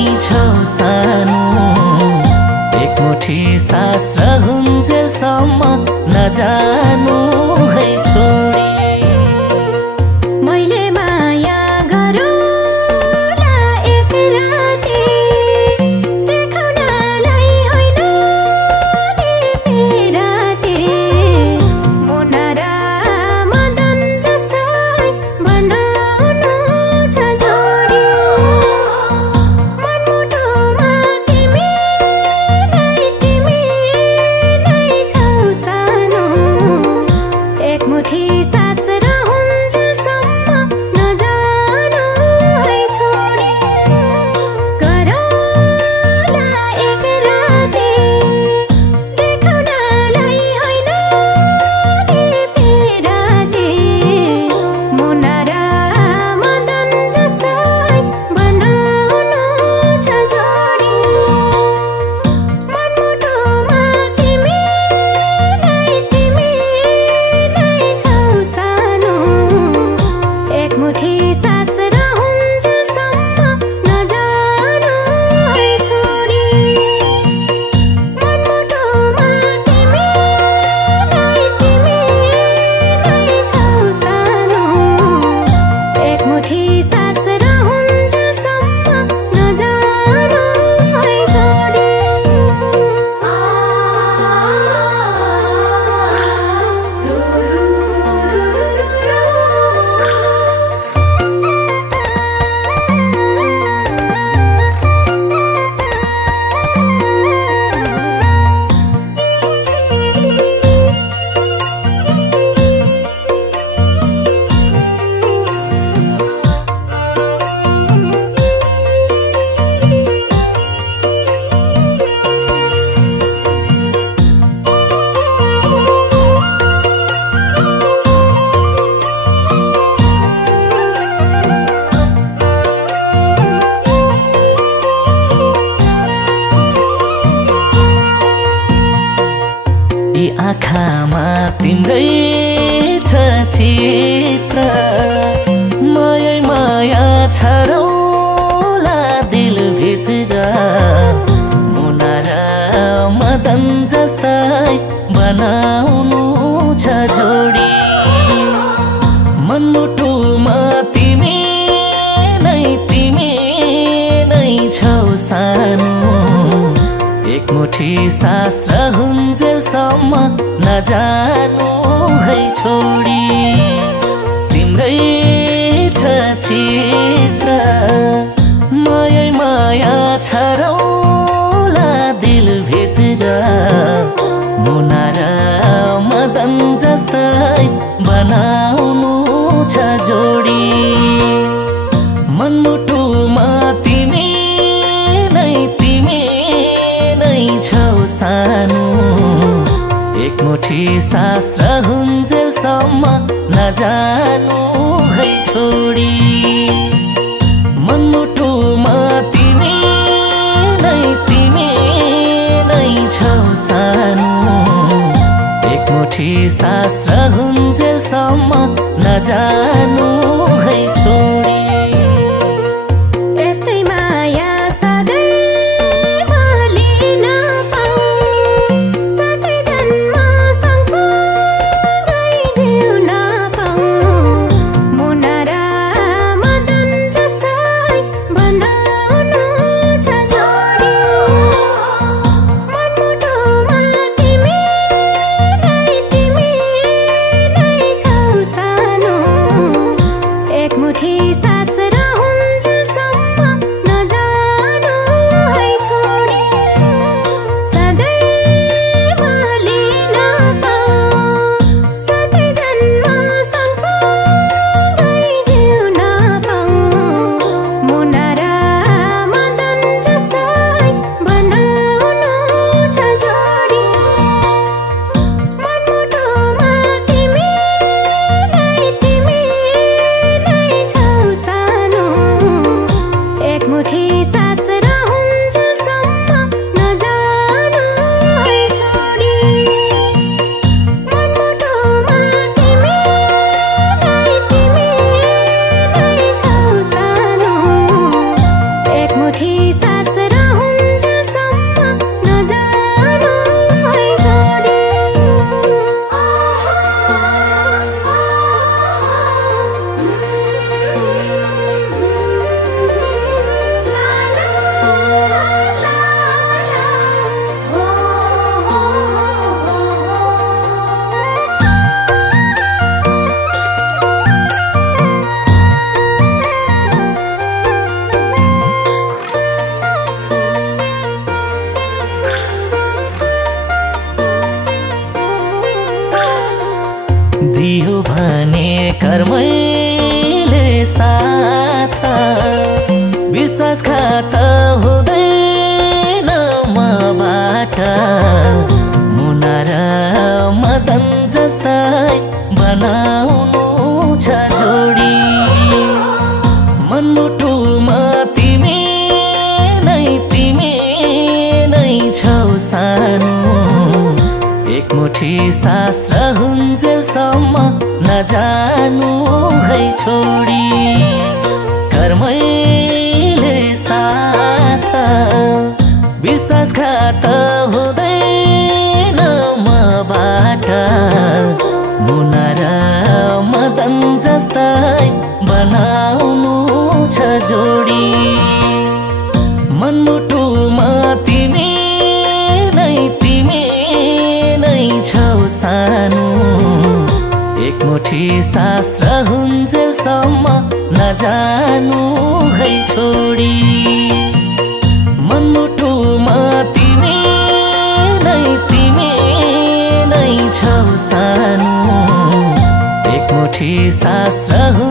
नै छौ सानो एक मुठी सास रहुन्जेलसम्म नजानु है छोडी आँखामा तिम्रै छ चित्र माया माया छरौला दिलभित्र मुना र मदन जस्तै बनाउनु छ जोडी मनमुटुमा तिमी नै छौ सानो एक मुठी सास रहुन्जेलसम्म नजानु है छोडी तिम्रै छ चित्र माया माया छरौला दिलभित्र मुना र मदन जस्तै बनाउनु छ जोडी मनमुटुमा तिमी नै छौ सानो एक मुठी सास रहुन्जेलसम्म नजानु है छोडी मनमुटुमा तिमी नै छौ सानो एक मुठी सास रहुन्जेलसम्म नजानु है छोडी मुठी सा कर्मैले साथ विश्वासघात हुँदैन मबाट मुना र मदन जस्तै बनाउनु छ जोडी मनमुटुमा तिमी नै छौ सानो एक मुठी सास रहुन्जेलसम्म नजानु है छोडी कर्मैले साथ विश्वासघात हुँदैन मबाट मुना र मदन जस्तै बनाउनु छ जोडी मनमुटुमा तिमी नै छौ सानो एक मुठी सास रहुन्जेलसम्म नजानु है छोडी मनमुटुमा तिमी नै छौ सानो एक मुठी सास रहु